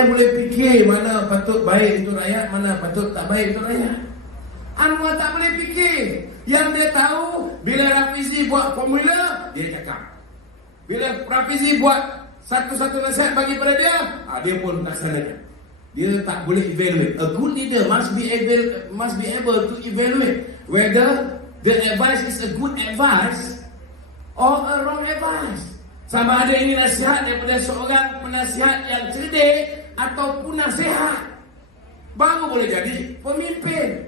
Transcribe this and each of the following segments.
Saya boleh fikir mana patut baik untuk rakyat, mana patut tak baik untuk rakyat. Anwar tak boleh fikir. Yang dia tahu, bila Rafizi buat formula, dia cakap. Bila Rafizi buat satu-satu nasihat bagi pada dia, dia pun laksanakan. Dia tak boleh evaluate. A good leader must be able to evaluate whether the advice is a good advice or a wrong advice. Sama ada ini nasihat daripada seorang penasihat yang cerdik ataupun nasihat, baru boleh jadi pemimpin.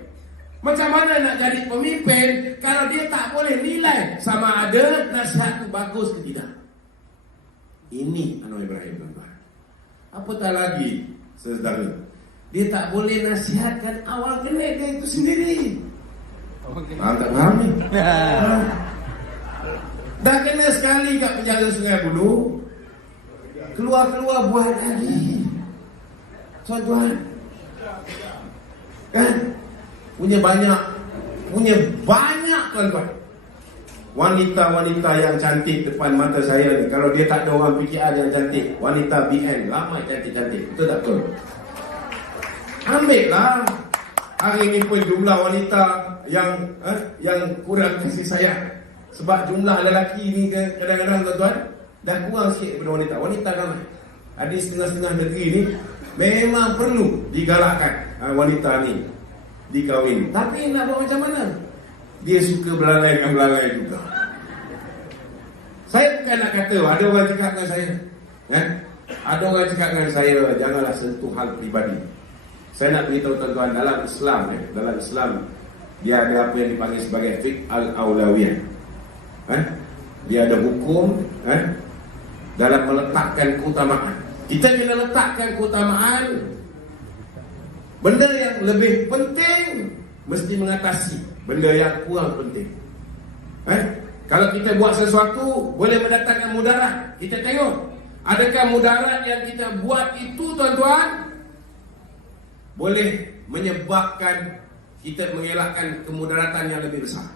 Macam mana nak jadi pemimpin kalau dia tak boleh nilai sama ada nasihat itu bagus ke tidak? Ini Anwar Ibrahim, tuan-tuan. Apatah lagi, saudara, dia tak boleh nasihatkan awal kena dia itu sendiri. Tak faham ni. Dah kena sekali kat penjara Sungai Buloh, keluar-keluar buat lagi. Tuan-tuan, kan? Punya banyak tuan-tuan. Wanita-wanita yang cantik depan mata saya ni, kalau dia tak ada orang PKR yang cantik, wanita BN lama cantik-cantik. Betul tak betul? Ambil lah. Hari ni pun jumlah wanita yang kurang kasih sayang. Sebab jumlah lelaki ni kadang-kadang tuan-tuan dah kurang sikit daripada wanita. Wanita ramai. Ada setengah-setengah negeri ni memang perlu digalakkan wanita ni dikahwin. Tapi nak buat macam mana? Dia suka belalai juga. Saya bukan nak kata, ada orang cakap dengan saya, ada orang cakap dengan saya, janganlah sentuh hal peribadi. Saya nak beritahu tuan-tuan, dalam Islam dia ada apa yang dipanggil sebagai fiqh al-aulawiyah. Dia ada hukum dalam meletakkan keutamaan. Kita bila letakkan keutamaan, benda yang lebih penting mesti mengatasi benda yang kurang penting. Kalau kita buat sesuatu boleh mendatangkan mudarat, kita tengok adakah mudarat yang kita buat itu, tuan-tuan, boleh menyebabkan kita mengelakkan kemudaratan yang lebih besar.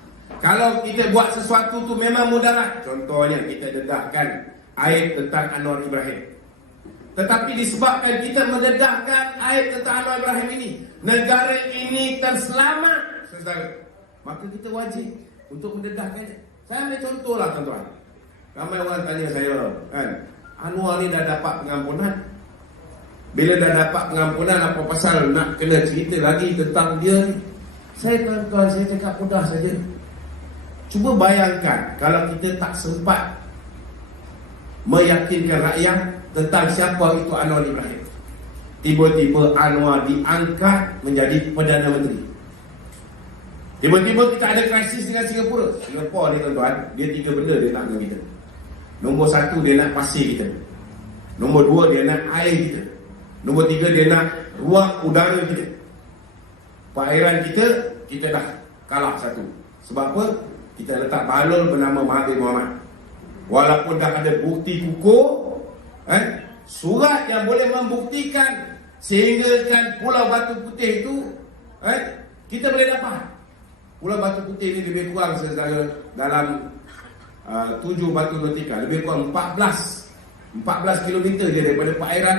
Kalau kita buat sesuatu tu memang mudarat, contohnya kita dedahkan ayat tentang Anwar Ibrahim, tetapi disebabkan kita mendedahkan ayat tentang Anwar Ibrahim ini, negara ini terselamat, saudara, maka kita wajib untuk mendedahkannya. Saya ambil contoh lah, tuan-tuan. Ramai orang tanya saya, Anwar ni dah dapat pengampunan. Bila dah dapat pengampunan, apa pasal nak kena cerita lagi tentang dia ni? Saya, tuan-tuan, saya cakap mudah saja. Cuba bayangkan kalau kita tak sempat meyakinkan rakyat tentang siapa itu Anwar Ibrahim, tiba-tiba Anwar diangkat menjadi Perdana Menteri. Tiba-tiba kita ada krisis dengan Singapura. Singapura ni, tuan-tuan, dia 3 benda dia nak dengan kita. Nombor 1, dia nak pasir kita. Nombor 2, dia nak air kita. Nombor 3, dia nak ruang udara kita. Perairan kita dah kalah satu. Sebab apa? Kita letak balon bernama Mahathir Mohamad. Walaupun dah ada bukti kukuh, surat yang boleh membuktikan sehinggakan Pulau Batu Putih itu, kita boleh dapat. Pulau Batu Putih ini lebih kurang saudara dalam 7 batu nautika, lebih kurang 14 km je daripada perairan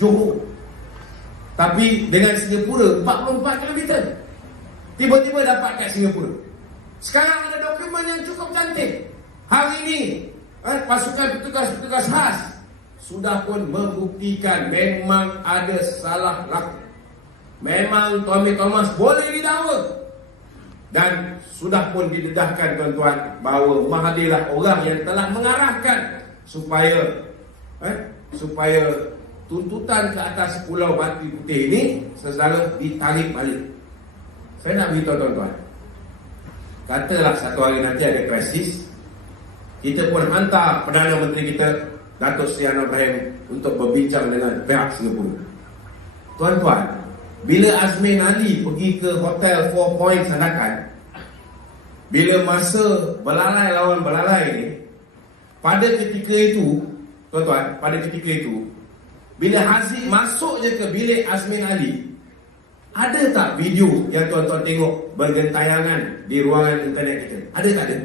Johor. Tapi dengan Singapura 44 km. Tiba-tiba dapat kat Singapura. Sekarang ada dokumen yang cukup cantik. Hari ini pasukan petugas-petugas khas sudah pun membuktikan memang ada salah laku. Memang Tommy Thomas boleh didakwa. Dan sudah pun didedahkan, tuan-tuan, bahawa Mahathirlah orang yang telah mengarahkan supaya tuntutan ke atas Pulau Batu Putih ini, saudara, ditarik balik. Saya nak beritahu tuan-tuan, katalah satu hari nanti ada krisis, kita pun hantar Perdana Menteri kita, Datuk Seri Anwar Ibrahim, untuk berbincang dengan pihak Singapura. Tuan-tuan, bila Azmin Ali pergi ke Hotel 4 Points Sandakan, bila masa belalai lawan belalai ni, pada ketika itu, tuan-tuan, bila Haziq masuk je ke bilik Azmin Ali, ada tak video yang tuan-tuan tengok bergentayangan di ruangan internet kita? Ada tak ada?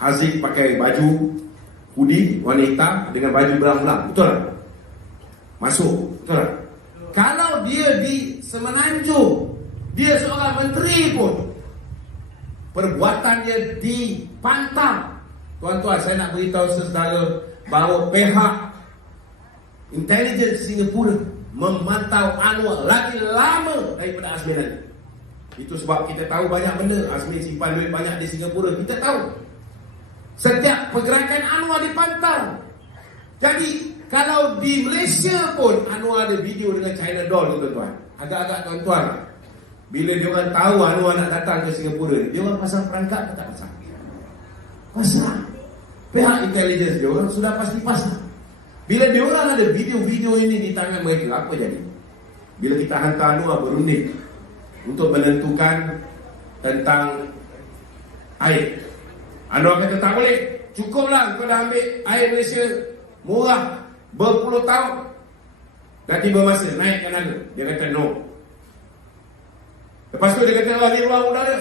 Haziq pakai baju hoodie warna hitam dengan baju belang-belang, betul tak? masuk, betul tak? Kalau dia di Semenanjung, dia seorang menteri pun, perbuatannya dipantau. Tuan-tuan, saya nak beritahu saudara bahawa pihak intelijen Singapura memantau Anwar lagi lama daripada Azmin lagi. Itu sebab kita tahu banyak benda. Azmin simpan duit banyak di Singapura, kita tahu. Setiap pergerakan Anwar dipantau. Jadi kalau di Malaysia pun Anwar ada video dengan China Doll, tuan-tuan. Agak-agak tuan-tuan, bila dia orang tahu Anwar nak datang ke Singapura, dia orang pasang perangkap ke tak pasang? Pasang. Pihak intelijen dia orang sudah pasti pasang. Bila dia orang ada video-video ini di tangan mereka, apa jadi? Bila kita hantar Anwar berunding untuk menentukan tentang air, Anwar kata tak boleh. Cukuplah kau dah ambil air Malaysia murah berpuluh tahun. Dah tiba masa naikkan harga. Dia kata no. Lepas tu dia kata ni ruang udara.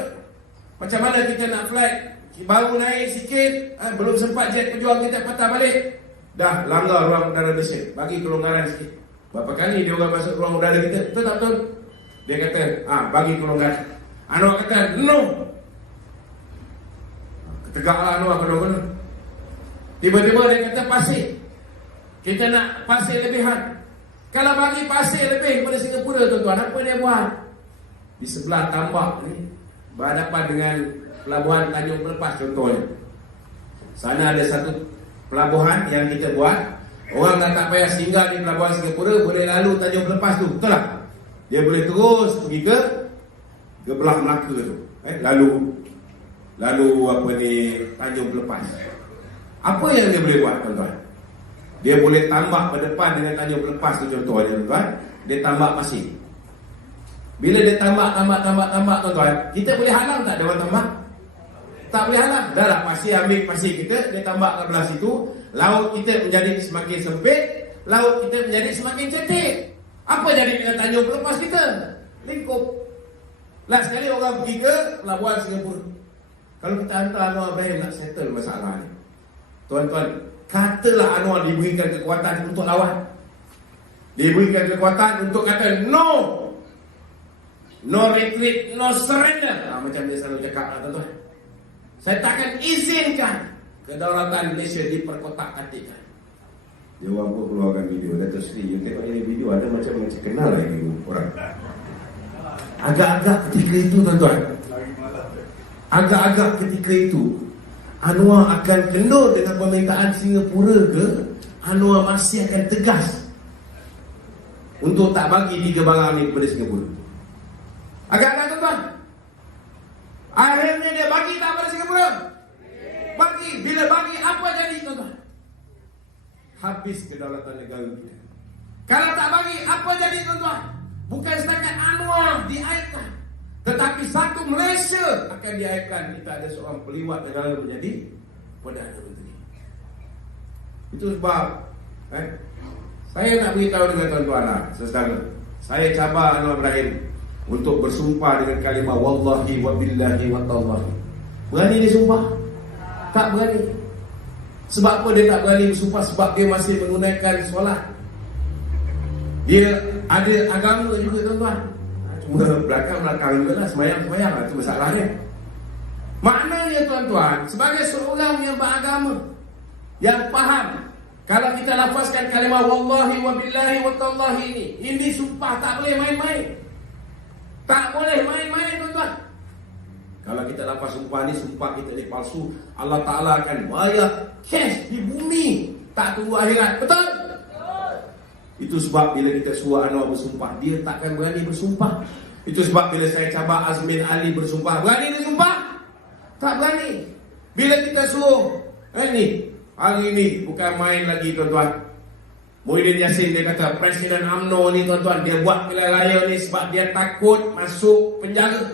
Macam mana kita nak flight? Baru naik sikit, belum sempat jet pejuang kita patah balik, dah langgar ruang udara Malaysia. Bagi kelonggaran sikit. Berapa kali dia orang masuk ruang udara kita? Betul tak betul? Dia kata bagi kelonggaran. Anwar kata no. Ketegaklah Anwar kena-kena. Tiba-tiba dia kata pasir. Kita nak pasir lebihan. Kalau bagi pasir lebih kepada Singapura, tuan-tuan, apa dia buat? Di sebelah tambak ni, berhadapan dengan pelabuhan Tanjung Pelepas contohnya. Sana ada satu pelabuhan yang kita buat. Orang tak payah singgah di pelabuhan Singapura, boleh lalu Tanjung Pelepas tu, betul tak? Dia boleh terus pergi ke belah Melaka tu. Lalu apa ni, Tanjung Pelepas. Apa yang dia boleh buat, tuan-tuan? Dia boleh tambak berdepan dengan Tanjung Pelepas tu contohnya, tuan-tuan. Dia tambak pasir. Bila dia tambak, tuan-tuan, kita boleh halang tak dia orang tambak? Tak boleh halang. Dah lah, pasir ambil pasir kita, dia tambak ke belah situ, laut kita menjadi semakin sempit, laut kita menjadi semakin cetek. Apa jadi dengan Tanjung Pelepas kita? Lingkup. Last sekali orang pergi ke pelabuhan Singapura. Kalau kita hantar Anwar Ibrahim nak settle masalah ni, tuan-tuan, katalah Anwar diberikan kekuatan untuk lawan, diberikan kekuatan untuk kata no, no retreat, no surrender, macam dia selalu cakap, tuan-tuan. Saya takkan izinkan kedaulatan Malaysia diperkotak-katikkan. Dia orang pun keluarkan video. Dato' Sri, you tengok ini video, ada macam kenal lagi orang. Agak-agak ketika itu, tuan-tuan, agak-agak ketika itu, Anwar akan kendor dengan permintaan Singapura ke? Anwar masih akan tegas untuk tak bagi 3 barang ni kepada Singapura. Agak-agak, tuan-tuan. Akhirnya dia bagi tak pada Singapura? Bagi. Bila bagi, apa jadi, tuan-tuan? Habis kedaulatan negara kita. Kalau tak bagi, apa jadi, tuan-tuan? Bukan setakat Anwar diaitkan, tetapi satu Malaysia akan diaitkan. Kita ada seorang peliwat negara menjadi Perdana Menteri. Itu sebab saya nak beritahu dengan tuan-tuan lah, saudara. Saya cabar Anwar Ibrahim untuk bersumpah dengan kalimah wallahi wa billahi wa tallahi. Berani dia sumpah? Tak berani. Sebab apa dia tak berani bersumpah? Sebab dia masih menunaikan solat. Dia ada agama juga, tuan-tuan. Cuma belakang-belakang juga lah, semayang-semayang lah, itu masalah dia. Maknanya, tuan-tuan, sebagai seorang yang beragama, yang faham, kalau kita lafazkan kalimah wallahi wa billahi wa tallahi ini sumpah, tak boleh main-main. Tak boleh main-main, tuan-tuan. Kalau kita lafaz sumpah ni, sumpah kita ni palsu, Allah Ta'ala akan bayar cash di bumi, tak tunggu akhirat. Betul? Itu sebab bila kita suruh Anwar bersumpah, dia takkan berani bersumpah. Itu sebab bila saya cabar Azmin Ali bersumpah, berani dia sumpah? Tak berani. Bila kita suruh hari ini bukan main lagi, tuan-tuan. Muhyiddin Yassin dia kata Presiden UMNO ni, tuan-tuan, dia buat pilihan raya ni sebab dia takut masuk penjara.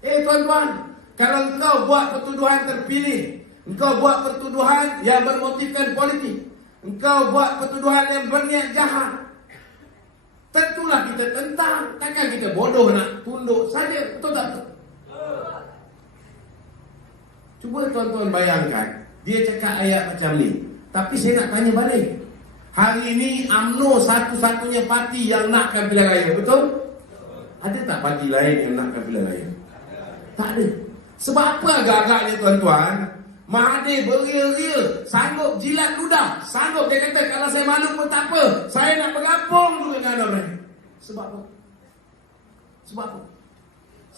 Tuan-tuan, kalau engkau buat pertuduhan terpilih, engkau buat pertuduhan yang bermotifkan politik, engkau buat pertuduhan yang berniat jahat, tentulah kita tentang. Takkan kita bodoh nak tunduk saja. Betul tak? Cuba tuan-tuan bayangkan, dia cakap ayat macam ni. Tapi saya nak tanya balik, Hari ini UMNO satu-satunya parti yang nakkan pilihan raya, betul? Ada tak parti lain yang nakkan pilihan raya? Tak ada. Sebab apa agak-agaknya tuan-tuan? Mahathir beria-ria, sanggup jilat ludah, sanggup dia kata kalau saya malu pun tak apa, saya nak bergabung dulu dengan orang. Sebab apa? Sebab apa?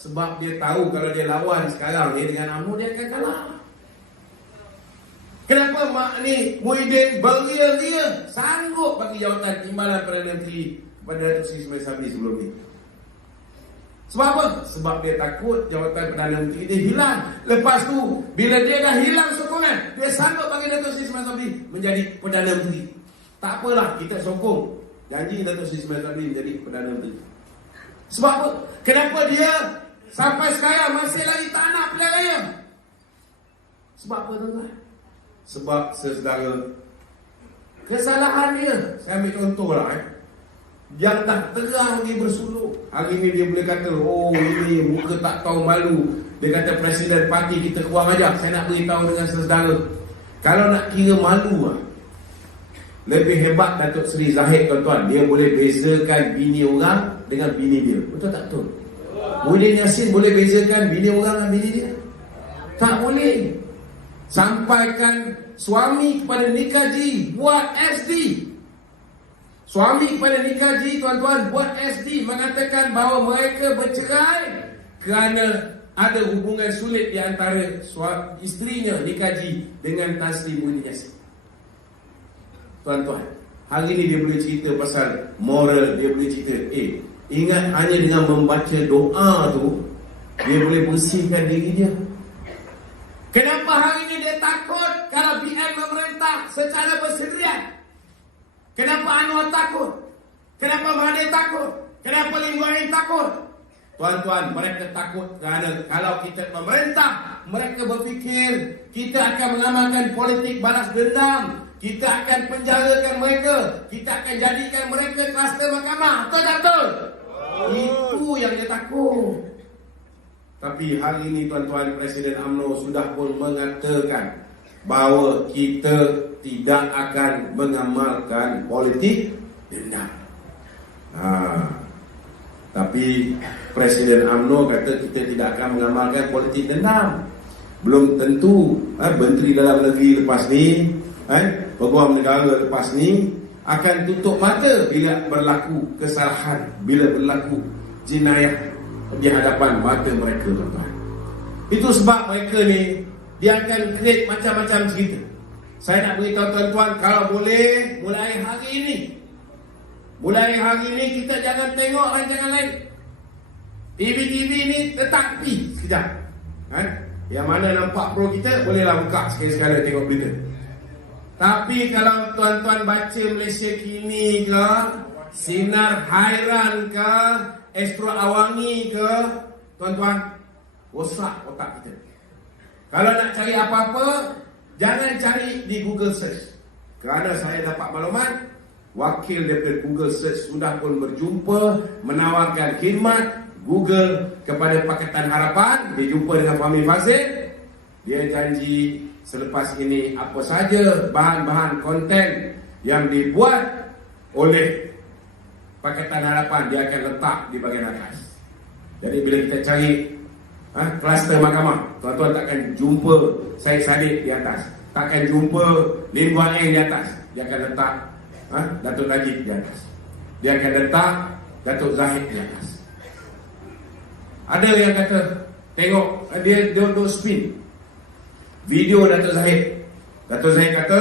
Sebab dia tahu kalau dia lawan sekarang ni dengan UMNO dia akan kalah. Kenapa mak ni Muhyiddin beria-ria sanggup bagi jawatan Timbalan Perdana Menteri kepada Datuk Seri Ismail Sabri sebelum ni? Sebab apa? Sebab dia takut jawatan Perdana Menteri dia hilang. Lepas tu, bila dia dah hilang sokongan, dia sanggup bagi Datuk Seri Ismail Sabri menjadi Perdana Menteri. Tak apalah, kita sokong janji Datuk Seri Ismail Sabri menjadi Perdana Menteri. Sebab apa? Kenapa dia sampai sekarang masih lagi tak nak pilihan raya? Sebab apa tuan-tuan? Sebab sesedara kesalahan dia. Saya ambil contoh lah yang dah terang dia bersuluk. Hari ni dia boleh kata, oh ini muka tak tahu malu. Dia kata presiden parti kita kurang ajar. Saya nak beritahu dengan sesedara, kalau nak kira malu lah, lebih hebat Datuk Seri Zahid tuan-tuan. Dia boleh bezakan bini orang dengan bini dia. Betul tak betul? Muhyiddin Yassin boleh bezakan bini orang dengan bini dia? Tak boleh. Sampaikan suami kepada Nikaji buat SD. Suami kepada Nikaji tuan-tuan buat SD, mengatakan bahawa mereka bercerai kerana ada hubungan sulit di antara isterinya Nikaji dengan Tan Sri Muhyiddin Yassin. Tuan-tuan, hari ni dia boleh cerita pasal moral, dia boleh cerita ingat hanya dengan membaca doa tu dia boleh bersihkan diri dia. Kenapa hari ini dia takut kalau BN memerintah secara bersendirian? Kenapa Anwar takut? Kenapa Mahathir takut? Kenapa Lim Guan Eng takut? Tuan-tuan, mereka takut kerana kalau kita memerintah, mereka berfikir kita akan mengamalkan politik balas dendam, kita akan penjarakan mereka, kita akan jadikan mereka kluster mahkamah. Betul tak betul? Itu yang dia takut. Tapi hari ini tuan-tuan, Presiden UMNO sudah pun mengatakan bahawa kita tidak akan mengamalkan politik dendam. Tapi Presiden UMNO kata kita tidak akan mengamalkan politik dendam. Belum tentu Menteri Dalam Negeri lepas ni, Peguam Negara lepas ni akan tutup mata bila berlaku kesalahan, bila berlaku jenayah di hadapan mata mereka tuan-tuan. Itu sebab mereka ni dia akan create macam-macam cerita. Saya nak beritahu tuan-tuan, kalau boleh mulai hari ini kita jangan tengok rancangan lain. TV ni tetap pi sekejap. Yang mana nampak pro kita bolehlah buka sekali-sekala tengok berita. Tapi kalau tuan-tuan baca Malaysia Kini ke, Sinar Hairan ke, Astro Awangi ke, tuan-tuan, rosak otak kita. Kalau nak cari apa-apa, jangan cari di Google Search. Kerana saya dapat maklumat, wakil daripada Google Search sudah pun berjumpa, menawarkan khidmat Google kepada Pakatan Harapan. Dia jumpa dengan Fahmi Fazil. Dia janji selepas ini apa saja bahan-bahan konten yang dibuat oleh Pakatan Harapan dia akan letak di bahagian atas. Jadi bila kita cari kluster mahkamah, tuan-tuan takkan jumpa Syed Saddiq di atas, takkan jumpa Lim Guan Eng di atas. Dia akan letak Datuk Najib di atas, dia akan letak Datuk Zahid di atas. Ada yang kata tengok dia duduk spin video Datuk Zahid. Datuk Zahid kata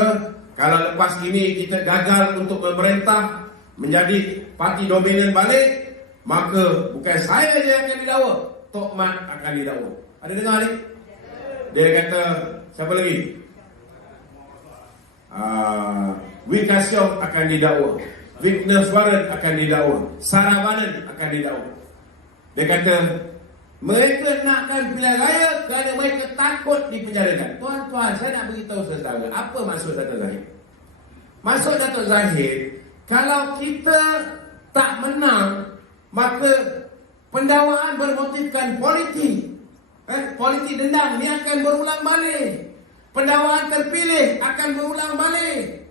kalau lepas ini kita gagal untuk memerintah menjadi parti dominan balik, maka bukan saya yang akan didakwa, Tok Mat akan didakwa. Ada dengar ni? Dia kata siapa lagi? Wik Kasyov akan didakwa, Wigneswaran akan didakwa, Saravanan akan didakwa. Dia kata mereka nakkan pilihan raya kerana mereka takut dipenjarakan. Tuan-tuan, saya nak beritahu saudara, apa maksud Datuk Zahid? Maksud Datuk Zahid, kalau kita tak menang, maka pendakwaan bermotifkan politik. Politik dendam ni akan berulang balik. Pendakwaan terpilih akan berulang balik.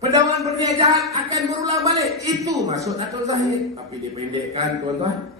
Perdagangan berniaga jahat akan berulang balik. Itu maksud Datuk Zahid. Tapi dipendekkan tuan-tuan.